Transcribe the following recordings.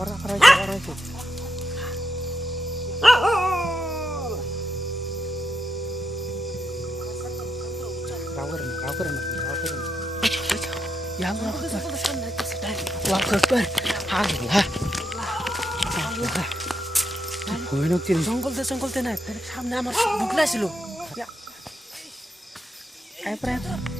바로 바로 이쪽 바로 이쪽 라그르나 라그르나 라그르나 야구 와그걸 하기라 보이는 길 정글대 정글대나 사람 남아! 묵라실로 야. 아이 브라더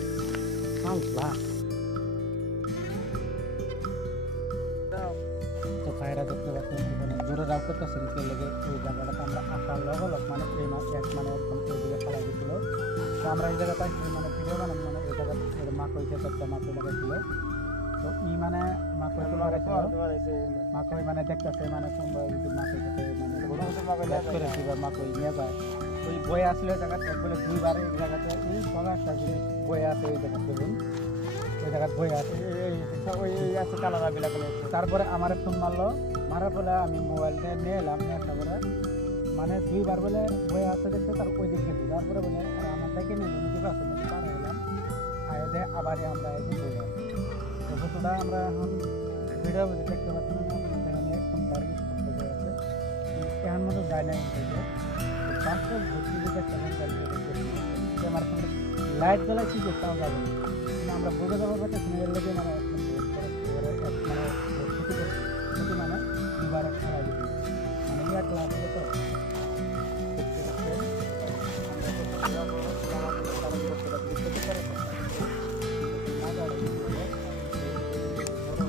আল্লাহ তো ভাইরা দেখতে পাচ্ছেন এখানে জোরে রাগ করতেছে নিচের লেগে ওই জায়গাটাতে আমরা আসার লগ লগ মানে এই মাছ এক মানে একদম ওই দিকে ফেলা গেছিল। তো আমরা এই পাইছি মানে ভিডিও বানান মানে এই লাগাইছিল তো ই মানে লাগাইছিল মানে দেখতেছে মানে যদি মানে করেছি মাকই নিয়ে যায়। ওই বই আসলে ওই জায়গাতে বলে দুইবার এই জায়গাতে এই বড় বই আছে ওই জায়গাতে দেখুন। ওই জায়গায় বই আছে ওই আছে কালারা বিলাক তারপরে আমার ফোন মারলো, মারার পরে আমি মোবাইল নিয়ে এলাম, নিয়ে আসার পরে মানে দুইবার বলে বই আছে দেখতে তার ওই দিক তারপরে বলে আমার দেখে নিয়ে আছে পার আয় দে আবার আমরা এই যে বই আছে। তো ফটোটা আমরা এখন ভিডিও দেখতে পাচ্ছি না মতো যায় দেখতে আমার সঙ্গে লাইট জ্বালাইছি যে তাও যাবে না। মানে আমরা বুঝে যাবো কথা শুনে লেগে মানে একদম ভোট করে এবারে এক মানে ভোট ক্ষতি করে ক্ষতি মানে দুবার খেলা দিবি মানে ইয়া ক্লাস হলো তো দেখতে পাচ্ছেন, আমরা তো পুরো আমাদের কারণ করতে পারছি, ক্ষতি করে তো। না যাওয়ার জন্য, এই বড়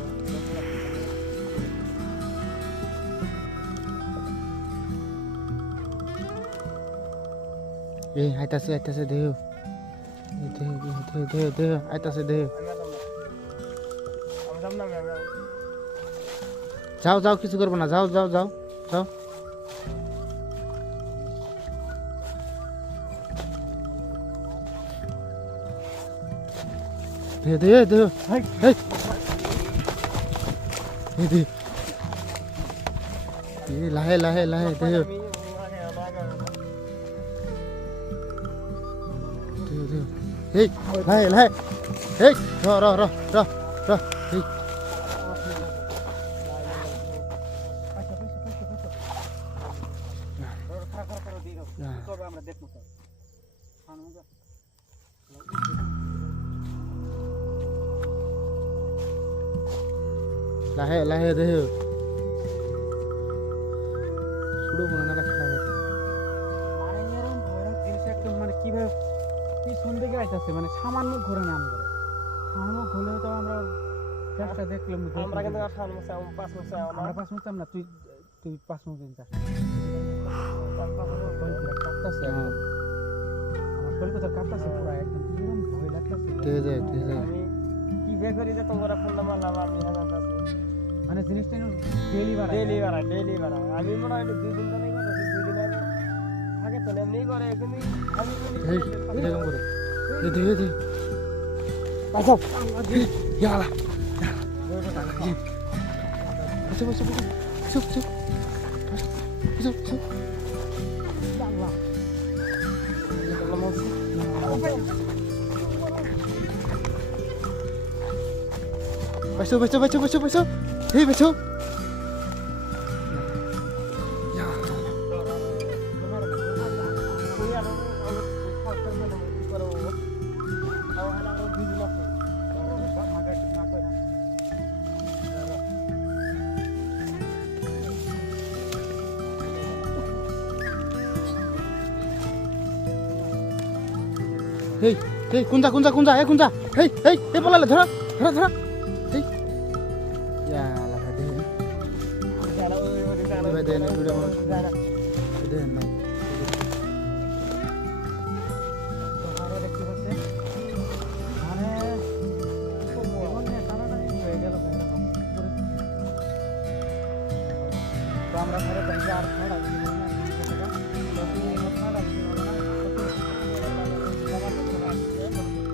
এই আইতাছে আইতাছে দেহ দেহ দেহ দেহ দেহ আইতাছে দেহ যাও যাও কিছু করবো না যাও যাও যাও যাও দেহ দেহ দেহ এই এই দেহ এই লাহে লাহে লাহে দেহ দেহ দেহ এই লাহে লাহে এই র র র র র এই লাহে লাহে দেহ পিছন দিকে আইতাছে মানে সামান্য ঘুরে নাম করে সামান্য ঘুরলেও তো আমরা চেষ্টা দেখলাম আমরা কিন্তু আর চাই পাঁচ মাস আমরা পাঁচ মিনিট না তুই তুই পাঁচ মিনিট চাস। কাঁপতাছে আমার শরীর কোথাও কাঁপতাছে পুরো একদম কীরকম ভয় লাগতাছে। ঠিক আছে ঠিক আছে আমি কি বে করি যে তোমরা ফোন নাম্বার লাভ আমি হাজার মানে জিনিসটা ডেলি বাড়ায়। ডেলি বাড়া ডেলি বাড়া আমি মনে হয় দুই দিন তো আগে তো এমনি করে কিন্তু আমি এই এরকম করে এই দে এই দে আচ্ছা ইয়ালা বসো বসো বসো চুপ চুপ চুপ চুপ বসো বসো বসো বসো বসো এই বসো এই এই কোনটা কোনটা কোনটা এই কোনটা এই এই এই পলালে ধরো ধরো ধরো এই ইয়ালা দে ভাই দেন ভিডিও মানুষ राम राम मेरे परिवार